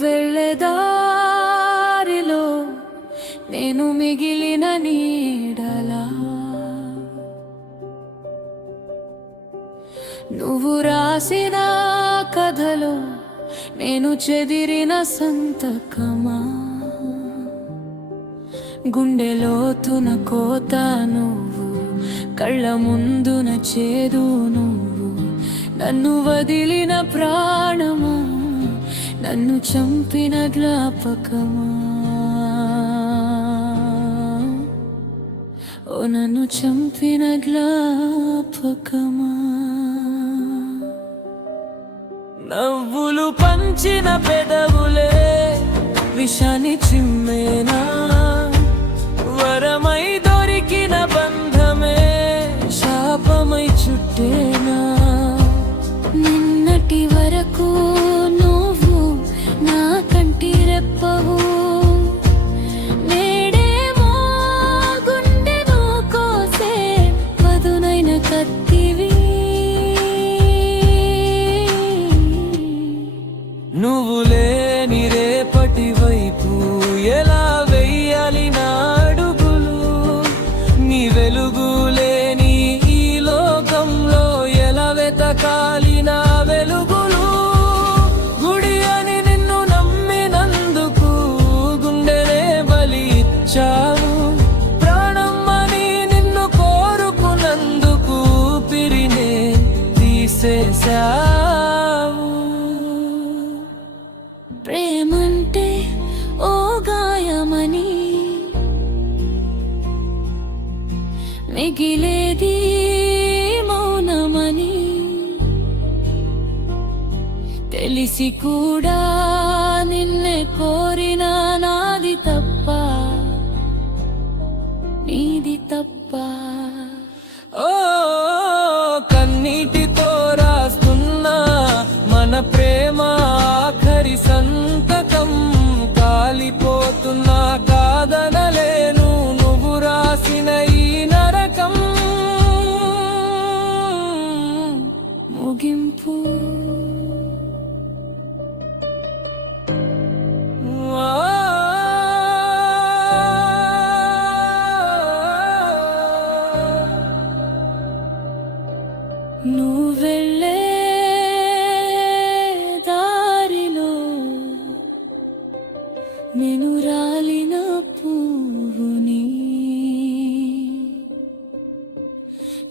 వెళ్ళే దారిలో నేను మిగిలిన నీడలా, నువ్వు రాసిన కథలో నేను చెదిరిన సంతకమా, గుండెలోతున కోత నువ్వు, కళ్ళ ముందున చేదు నువ్వు, నన్ను వదిలిన ప్రాణమా, నన్ను చంపిన జ్ఞాపకమా, ఓ నన్ను చంపిన జ్ఞాపకమా. నవ్వులు పంచిన పెదవులే విషాన్ని చిమ్మేనా, వరమై దొరికిన బంధమే శాపమై చుట్టేనా. నిన్నటి వరకు నువ్వు నా కంటి రెప్పవు, నేడేమో గుండెను కోసే పదునైన కత్తివి. నువ్వు లేని రేపటి వైపు ఎలా వెయ్యాలి నా అడుగులు, నీ వెలుగు లేని ఈ లోకంలో ఎలా వెతకాలి నా వెలుగులు. గుడి అని నిన్ను నమ్మినందుకు గుండెనే బలి ఇచ్చావు, ప్రాణం అని నిన్ను కోరుకున్నందుకు పిరినే తీసేశావు. ప్రేమంటే ఓ గాయమని మిగిలేది మౌనమని తెలిసి కూడా నిన్నే కోరిన నాది తప్ప, నీది తప్ప. ఓ కన్నీటితో రాస్తున్నా మన ప్రేమ ఆఖరి సంతకం, కాలిపోతున్నా కాదనలేను నువ్వు రాసిన ఈ నరకం. ముగింపు నువ్వు వెళ్ళే దారిలో నేను రాలిన పువ్వుని,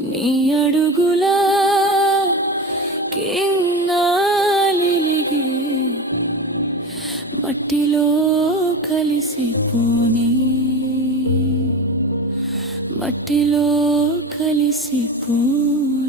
నీ అడుగుల కిన్నాలిలిగే మట్టిలో కలిసిపోని, మట్టిలో కలిసిపోని.